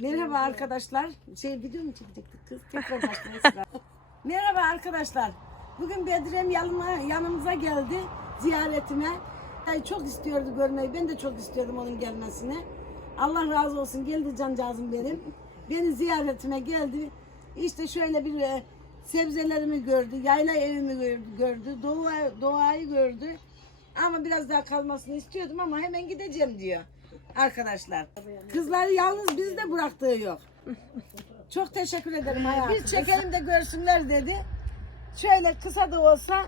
Merhaba arkadaşlar. Şey video mu çekecektik kız? Tekrar başlayalım. Merhaba arkadaşlar. Bugün Bedrem yanıma, yanımıza geldi ziyaretime. Yani çok istiyordu görmeyi. Ben de çok istiyordum onun gelmesini. Allah razı olsun geldi cancağızım benim. Beni ziyaretime geldi. İşte şöyle bir sebzelerimi gördü, yayla evimi gördü, gördü. Doğa, doğayı gördü ama biraz daha kalmasını istiyordum ama hemen gideceğim diyor arkadaşlar. Kızları yalnız biz de bıraktığı yok. Çok teşekkür ederim hayatım. Bir çekelim de görsünler dedi. Şöyle kısa da olsa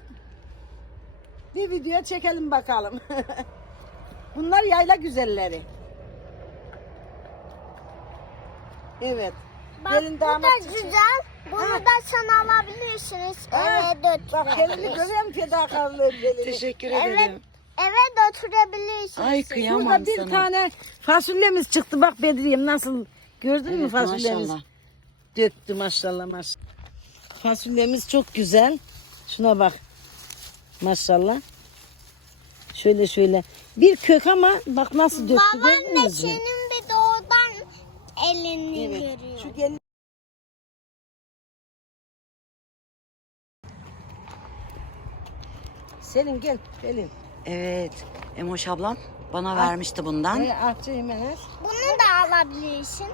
bir video çekelim bakalım. Bunlar yayla güzelleri. Evet. Bak gelin bu da güzel. Bunu ha. da sen alabilirsiniz eve götürebilirsiniz. Evet. Bak gelini görüyorum fedakarlığın gelini. Teşekkür ederim. Evet. Eve de oturabilirsiniz. Ay kıyamam Burada bir sana. tane fasulyemiz çıktı. Bak Bedriye'm nasıl gördün evet, mü fasulyemiz? Maşallah. Döktü maşallah maşallah. Fasulyemiz çok güzel. Şuna bak. Maşallah. Şöyle şöyle. Bir kök ama bak nasıl döktü Baban Babaanne de senin bir de elini evet. görüyor. Şu gel Selin gel Selin. Evet Emoş ablam bana ah, vermişti bundan. E, Atçayım Enes. Bunu da alabilirsin.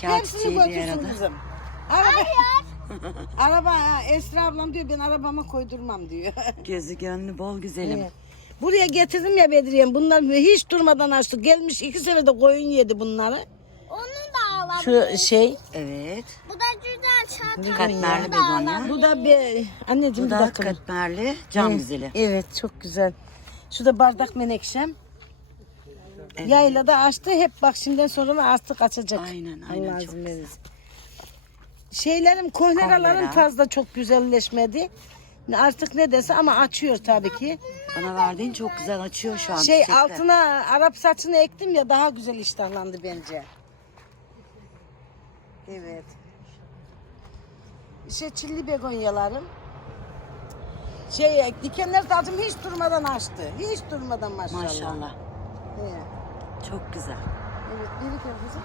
Kağıtçıyı bir yaradı. Araba... Hayır. araba Esra ablam diyor ben arabama koydurmam diyor. Gözü gönlü bol güzelim. Evet. Buraya getirdim ya Bedriye'm. Bunlar hiç durmadan açtık. Gelmiş iki sene de koyun yedi bunları. Onu bağlanmış. Şu şey. Evet. Bu da cüzdan çatal. Katmerli ya. bir begonya. Bu da bir anneciğim bu cim, da bakım. katmerli cam Hı. Evet. güzeli. Evet çok güzel. Şu da bardak menekşem. Evet. Yayla da açtı. Hep bak şimdiden sonra mı artık açacak. Aynen aynen çok lazım çok güzel. Şeylerim kohneraların Kohlera. fazla çok güzelleşmedi. Artık ne dese ama açıyor tabii ki. Bana verdiğin çok güzel açıyor şu an. Şey çiçekte. altına Arap saçını ektim ya daha güzel iştahlandı bence. Evet. Evet. İşte çilli begonyalarım. Şey, dikenler tadım hiç durmadan açtı. Hiç durmadan marş. maşallah. Maşallah. Evet. Çok güzel. Evet, biri güzel.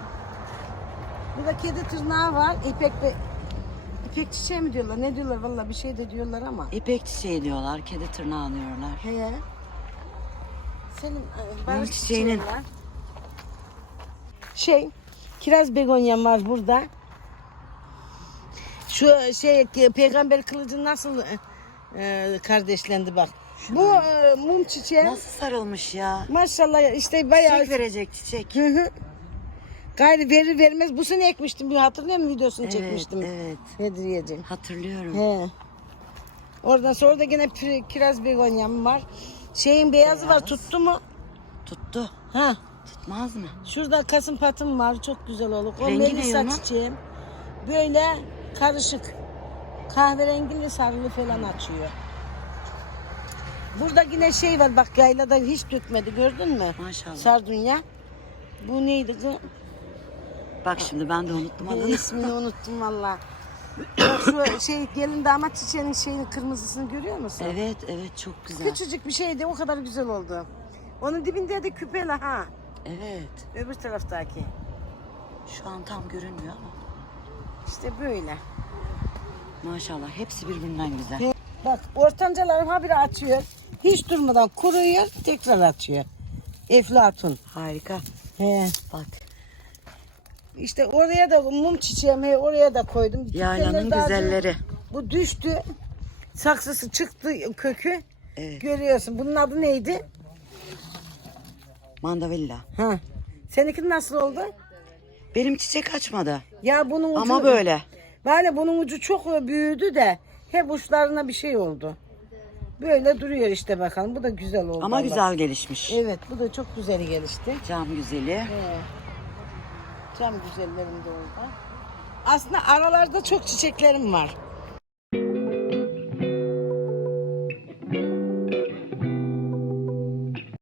Burada kedi tırnağı var. İpek de be... İpek çiçeği mi diyorlar? Ne diyorlar? Valla bir şey de diyorlar ama. İpek çiçeği diyorlar. Kedi tırnağı anıyorlar. He. Senin barış çiçeğinin. Çiçeğin şey, Kiraz begonya var burada. Şu şey peygamber kılıcı nasıl e, kardeşlendi bak. Şuna Bu e, mum çiçeği. Nasıl sarılmış ya. Maşallah işte bayağı. Çiçek verecek çiçek. Hı hı. Gayrı verir vermez. Bu sene ekmiştim. Bir hatırlıyor musun videosunu evet, çekmiştim. Evet. yedi. Hatırlıyorum. He. Oradan sonra da yine pre, kiraz begonyam var. Şeyin beyazı beyaz. var. Tuttu mu? Tuttu. Ha. Tutmaz mı? Şurada kasım patım var. Çok güzel olur. O Rengi melisa çiçeğim. Böyle karışık. Kahverengili sarılı falan açıyor. Burada yine şey var. Bak yaylada hiç dökmedi Gördün mü? Maşallah. Sardunya. Bu neydi? Bu? Bak şimdi ben de unuttum adını. Ee, i̇smini unuttum valla. şu şey gelin damat çiçeğinin şeyin kırmızısını görüyor musun? Evet evet çok güzel. Küçücük bir şeydi o kadar güzel oldu. Onun dibinde de küpeli ha. Evet. Öbür taraftaki. Şu an tam görünmüyor ama. İşte böyle. Maşallah hepsi birbirinden güzel. He, bak ortancalarım habire açıyor. Hiç durmadan kuruyor tekrar açıyor. Eflatun. Harika. He. Bak. İşte oraya da mum çiçeğimi oraya da koydum. Yaylanın güzelleri. Düz, bu düştü. Saksısı çıktı kökü. Evet. Görüyorsun. Bunun adı neydi? Mandavilla. Ha. Seninki nasıl oldu? Benim çiçek açmadı. Ya bunun ucu... Ama böyle. Böyle bunun ucu çok büyüdü de hep uçlarına bir şey oldu. Böyle duruyor işte bakalım. Bu da güzel oldu. Ama Allah. güzel gelişmiş. Evet bu da çok güzel gelişti. Cam güzeli. Evet. Cam güzellerim de oldu. Aslında aralarda çok çiçeklerim var.